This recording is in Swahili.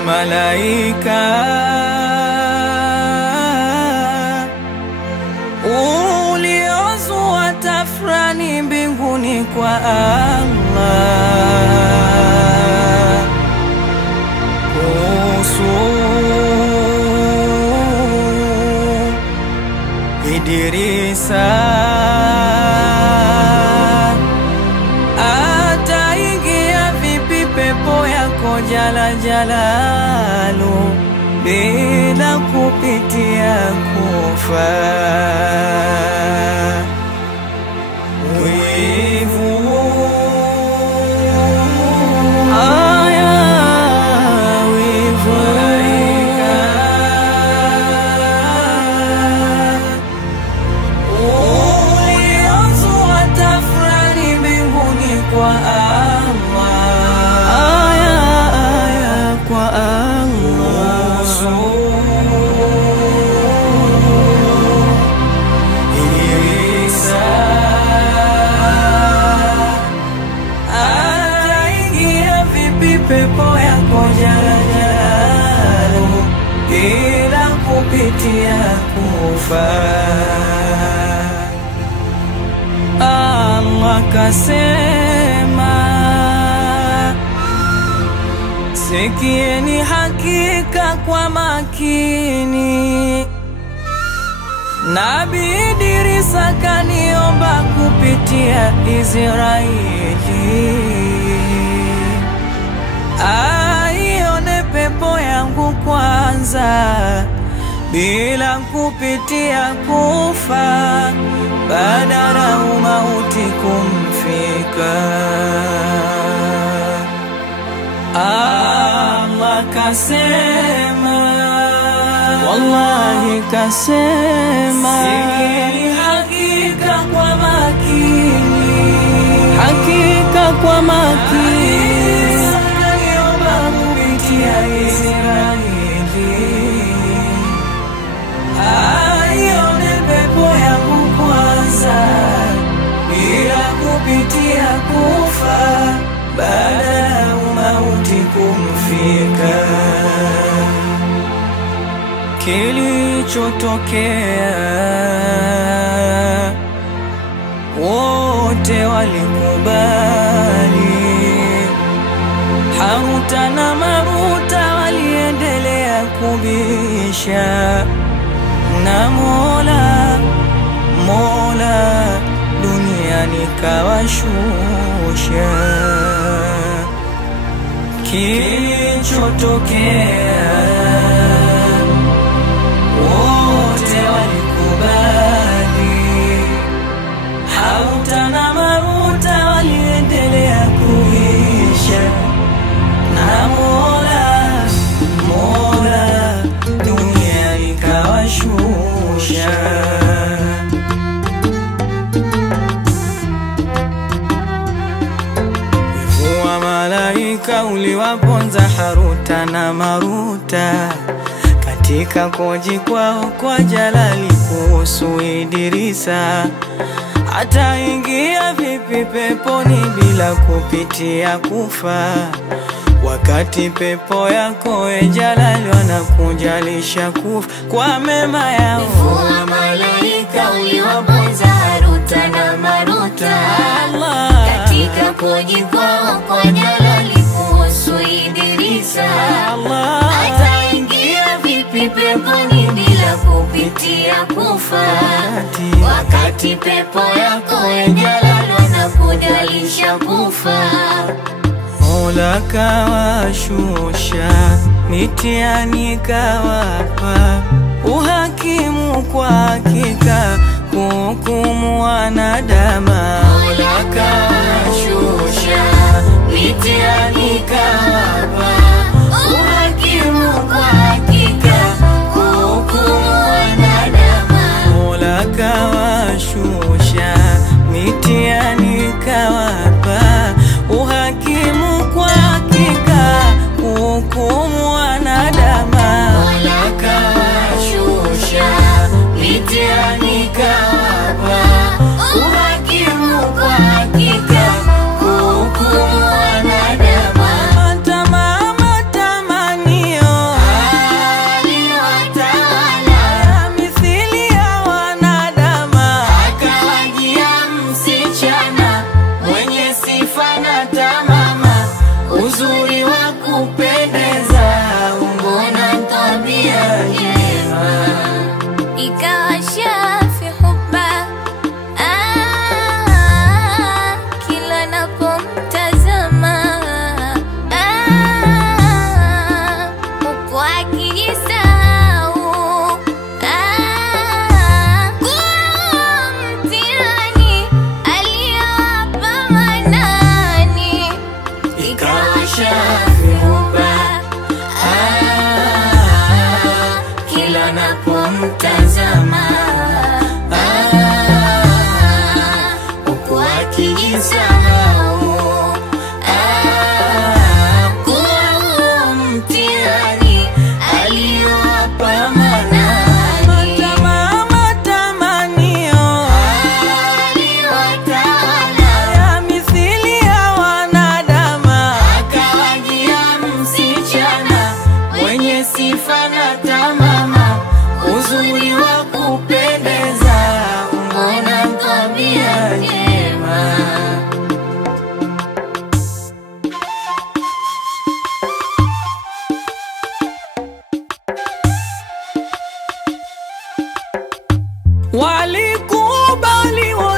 wa malaika uliozua tafrani mbinguni kwa Allah Idrisa ataingia vipi pepo yako jala jalalu bila kupitia kufa. Pepo yako jala jalalu bila kupitia kufa. Allah kasema, sikieni hakika kwa makini, Nabii Idrisa kaniomba kupitia Israeli aione pepo yangu kwanza bila kupitia kufa, badala umauti kumfika. Allah kasema, wallahi kasema, sikili hakika kwa makini, hakika kwa makini, aione pepo yangu kwanza bila kupitia kufa, badala umauti kumfika. Kilichotokea wote walikubali, Haruta na Maruta waliendelea kubisha, na Mola duniani kawashusha. Kilichotokea wote walikubali, Haruta na Maruta waliendelea kubisha, na Mola duniani kawashusha. Wivu wa malaika uliwaponza Haruta na Maruta katika koji kwao kwa jalali kuhusu Idrisa ataingia vipi peponi bila kupitia kufa, wakati pepo yako jalali wanakujalisha kufa kwa mema yao. Wivu wa malaika uliwaponza Haruta na Maruta katika koji kwao kwa jalali kuhusu Idrisa ataingia vipi peponi bila kupitia kufa, wakati pepo yako jalali wanakujalisha kufa. Mola kawashusha, mitihani kawapa, uhakimu kwa hakika kuhukumu wanadama. Mola kawashusha, mitihani kawapa, uhakimu kwa hakika kuhukumu wanadama. Mola kawashusha, mitihani kawapa, uhakimu kwa hakika kuhukumu wanadama. Mola kawashusha, unapomtazama, huku akijisahau, kuwa huo mtihani aliowapa Manani. Matamanio aliwatawala, ya mithili ya wanadama, akawajia msichana mwenye sifa na tamama, uzuri wa kupendeza, umbo na tabia njema. walikubaliwa